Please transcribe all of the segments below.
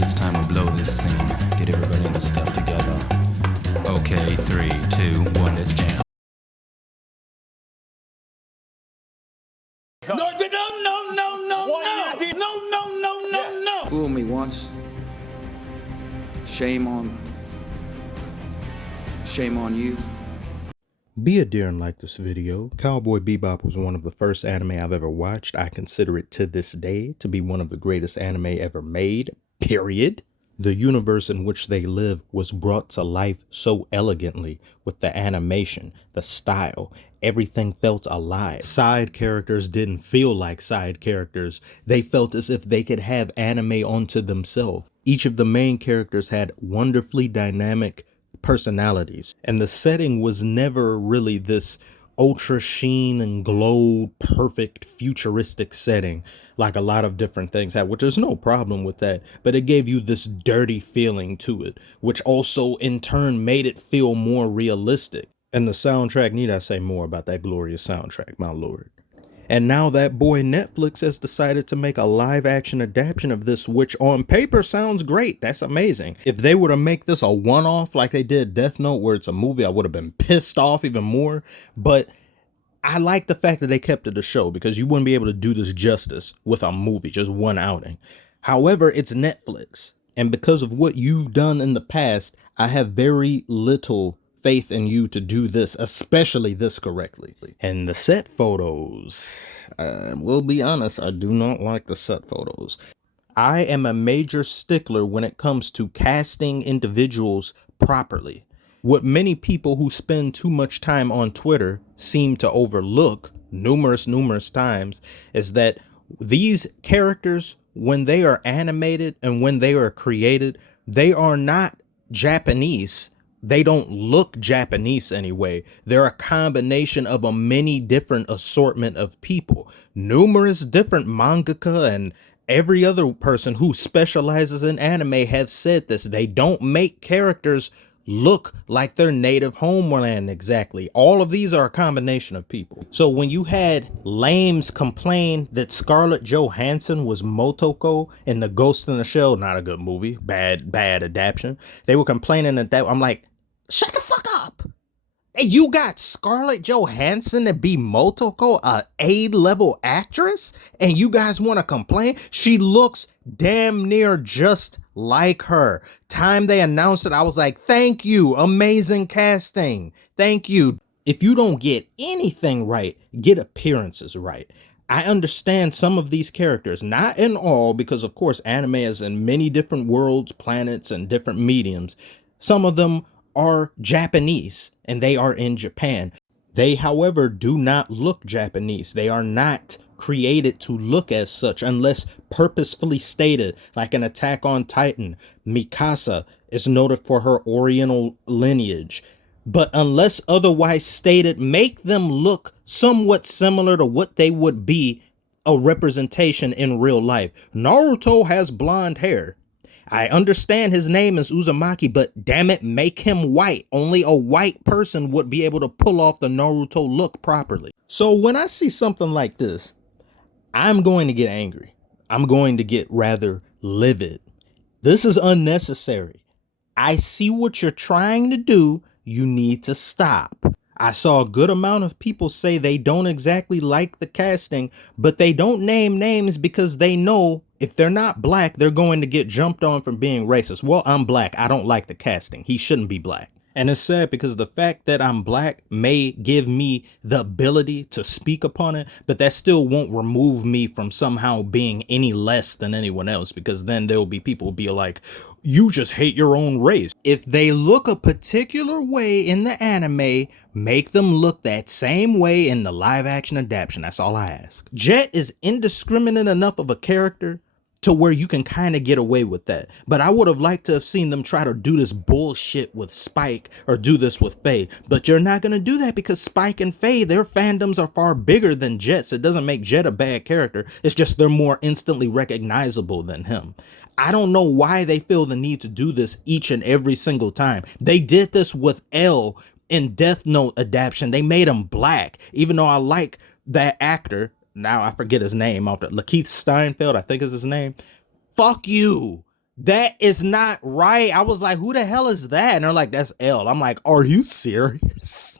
think it's time to blow this scene. Get everybody in the stuff together. Okay, 3, 2, 1, let's jam. No, no, no, no, no, no, no, no, no, no. Fool me once. Shame on you. Be a deer and like this video. Cowboy Bebop was one of the first anime I've ever watched. I consider it to this day to be one of the greatest anime ever made, period. The universe in which they live was brought to life so elegantly with the animation, the style, everything felt alive. Side characters didn't feel like side characters. They felt as if they could have anime onto themselves. Each of the main characters had wonderfully dynamic personalities, and the setting was never really this ultra sheen and glow perfect futuristic setting like a lot of different things have, which is no problem with that, but it gave you this dirty feeling to it, which also in turn made it feel more realistic. And the soundtrack, need I say more about that glorious soundtrack, my lord. And now that boy Netflix has decided to make a live action adaptation of this, which on paper sounds great. That's amazing. If they were to make this a one-off like they did Death Note, where it's a movie, I would have been pissed off even more. But I like the fact that they kept it a show, because you wouldn't be able to do this justice with a movie, just one outing. However, it's Netflix. And because of what you've done in the past, I have very little faith in you to do this, especially this correctly. And the set photos, we'll be honest, I do not like the set photos. I am a major stickler when it comes to casting individuals properly. What many people who spend too much time on Twitter seem to overlook numerous times is that these characters, when they are animated and when they are created, they are not Japanese. They don't look Japanese anyway. They're a combination of a many different assortment of people. Numerous different mangaka and every other person who specializes in anime have said this. They don't make characters look like their native homeland exactly. All of these are a combination of people. So when you had lames complain that Scarlett Johansson was Motoko in the Ghost in the Shell, not a good movie, bad adaptation, they were complaining that I'm like, shut the fuck up. Hey, you got Scarlett Johansson to be Motoko, a A-level actress, and you guys want to complain? She looks damn near just like her. Time they announced it, I was like, thank you, amazing casting, thank you. If you don't get anything right, get appearances right. I understand some of these characters, not in all, because of course anime is in many different worlds, planets, and different mediums. Some of them are Japanese and they are in Japan. They, however, do not look Japanese. They are not created to look as such unless purposefully stated, like in Attack on Titan. Mikasa is noted for her Oriental lineage. But unless otherwise stated, make them look somewhat similar to what they would be a representation in real life. Naruto has blonde hair. I understand his name is Uzumaki, but damn it, make him white. Only a white person would be able to pull off the Naruto look properly. So when I see something like this, I'm going to get angry. I'm going to get rather livid. This is unnecessary. I see what you're trying to do. You need to stop. I saw a good amount of people say they don't exactly like the casting, but they don't name names because they know if they're not black, they're going to get jumped on from being racist. Well, I'm black. I don't like the casting. He shouldn't be black. And it's sad because the fact that I'm black may give me the ability to speak upon it, but that still won't remove me from somehow being any less than anyone else, because then there'll be people who be like, you just hate your own race. If they look a particular way in the anime, make them look that same way in the live action adaptation. That's all I ask. Jet is indiscriminate enough of a character to where you can kind of get away with that. But I would have liked to have seen them try to do this bullshit with Spike or do this with Faye. But you're not going to do that because Spike and Faye, their fandoms are far bigger than Jet's. It doesn't make Jet a bad character. It's just they're more instantly recognizable than him. I don't know why they feel the need to do this each and every single time. They did this with L in Death Note adaptation. They made him black, even though I like that actor. Now I forget his name, after Lakeith Steinfeld, I think is his name. Fuck you. That is not right. I was like, who the hell is that? And they're like, that's L. I'm like, are you serious?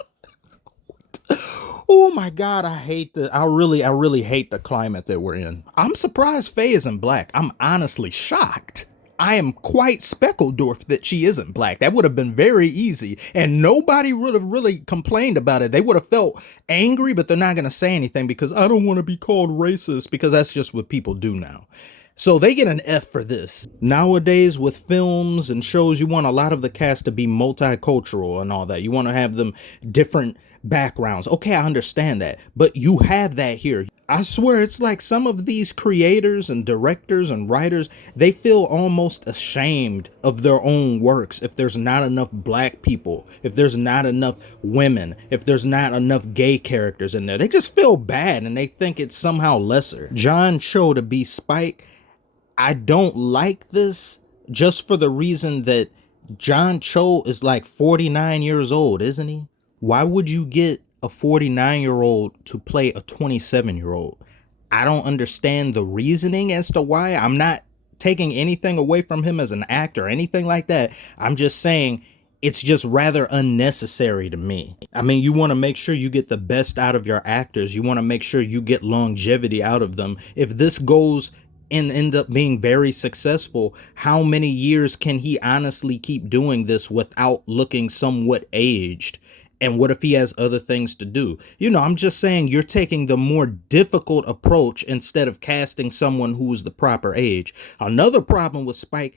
Oh my God, I really hate the climate that we're in. I'm surprised Faye isn't black. I'm honestly shocked. I am quite Speckeldorf that she isn't black. That would have been very easy. And nobody would have really complained about it. They would have felt angry, but they're not going to say anything because I don't want to be called racist, because that's just what people do now. So they get an F for this. Nowadays with films and shows, you want a lot of the cast to be multicultural and all that. You want to have them different backgrounds. Okay, I understand that. But you have that here. I swear it's like some of these creators and directors and writers, they feel almost ashamed of their own works if there's not enough black people, if there's not enough women, if there's not enough gay characters in there. They just feel bad and they think it's somehow lesser. John Cho to be Spike, I don't like this just for the reason that John Cho is like 49 years old, isn't he? Why would you get a 49-year-old to play a 27-year-old? I don't understand the reasoning as to why. I'm not taking anything away from him as an actor or anything like that. I'm just saying it's just rather unnecessary to me. I mean, you want to make sure you get the best out of your actors. You want to make sure you get longevity out of them. If this goes and end up being very successful, how many years can he honestly keep doing this without looking somewhat aged? And what if he has other things to do? You know, I'm just saying you're taking the more difficult approach instead of casting someone who's the proper age. Another problem with Spike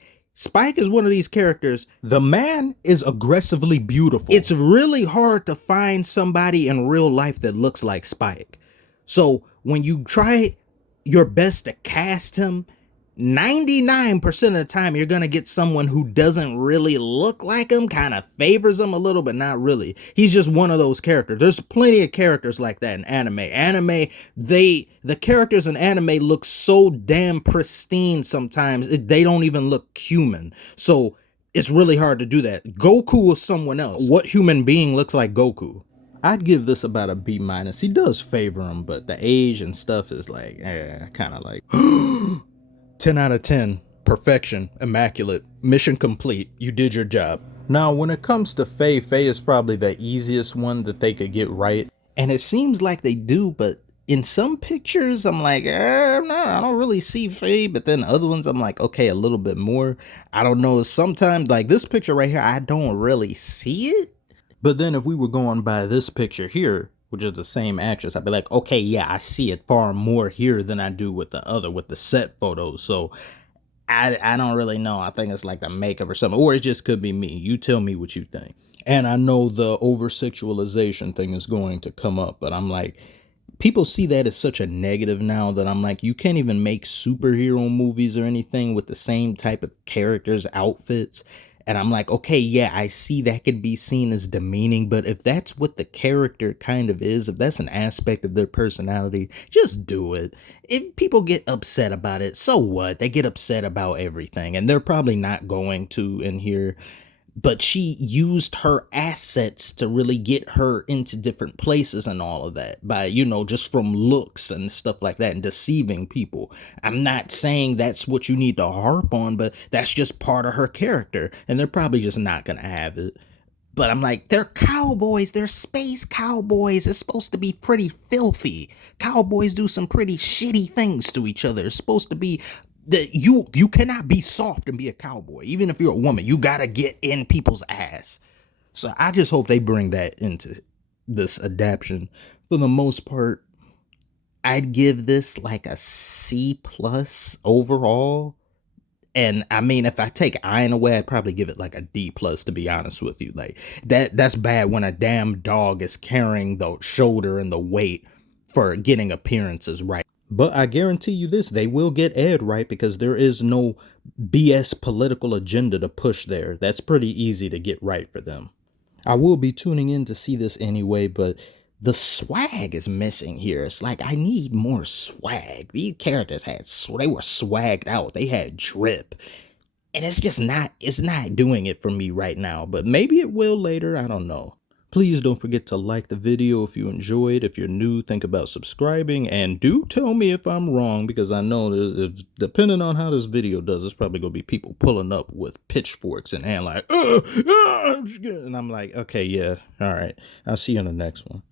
is one of these characters. The man is aggressively beautiful. It's really hard to find somebody in real life that looks like Spike. So when you try your best to cast him, 99% of the time you're gonna get someone who doesn't really look like him, kind of favors him a little, but not really. He's just one of those characters. There's plenty of characters like that in anime. The characters in anime look so damn pristine sometimes they don't even look human. So it's really hard to do that. Goku is someone else. What human being looks like Goku? I'd give this about a B-. He does favor him, but the age and stuff is like, kind of like 10 out of 10. Perfection. Immaculate. Mission complete. You did your job. Now, when it comes to Faye is probably the easiest one that they could get right. And it seems like they do, but in some pictures, I'm like, no, I don't really see Faye. But then other ones, I'm like, okay, a little bit more. I don't know. Sometimes, like this picture right here, I don't really see it. But then if we were going by this picture here, which is the same actress, I'd be like, okay, yeah, I see it far more here than I do with the set photos. So I don't really know. I think it's like the makeup or something, or it just could be me. You tell me what you think. And I know the over-sexualization thing is going to come up, but I'm like, people see that as such a negative now that I'm like, you can't even make superhero movies or anything with the same type of characters, outfits. And I'm like, okay, yeah, I see that could be seen as demeaning, but if that's what the character kind of is, if that's an aspect of their personality, just do it. If people get upset about it, so what? They get upset about everything, and they're probably not going to in here. But she used her assets to really get her into different places and all of that by, you know, just from looks and stuff like that and deceiving people. I'm not saying that's what you need to harp on, but that's just part of her character. And they're probably just not going to have it. But I'm like, they're cowboys. They're space cowboys. It's supposed to be pretty filthy. Cowboys do some pretty shitty things to each other. It's supposed to be that you cannot be soft and be a cowboy. Even if you're a woman, you gotta get in people's ass. So I just hope they bring that into this adaptation. For the most part, I'd give this like a C+ overall. And I mean, if I take iron away, I'd probably give it like a D+, to be honest with you. Like that's bad when a damn dog is carrying the shoulder and the weight for getting appearances right. But I guarantee you this, they will get Ed right, because there is no BS political agenda to push there. That's pretty easy to get right for them. I will be tuning in to see this anyway, but the swag is missing here. It's like, I need more swag. These characters they were swagged out. They had drip. And it's not doing it for me right now, but maybe it will later. I don't know. Please don't forget to like the video if you enjoyed. If you're new, think about subscribing, and do tell me if I'm wrong, because I know depending on how this video does, there's probably gonna be people pulling up with pitchforks in hand like, and I'm like, okay, yeah, all right, I'll see you in the next one.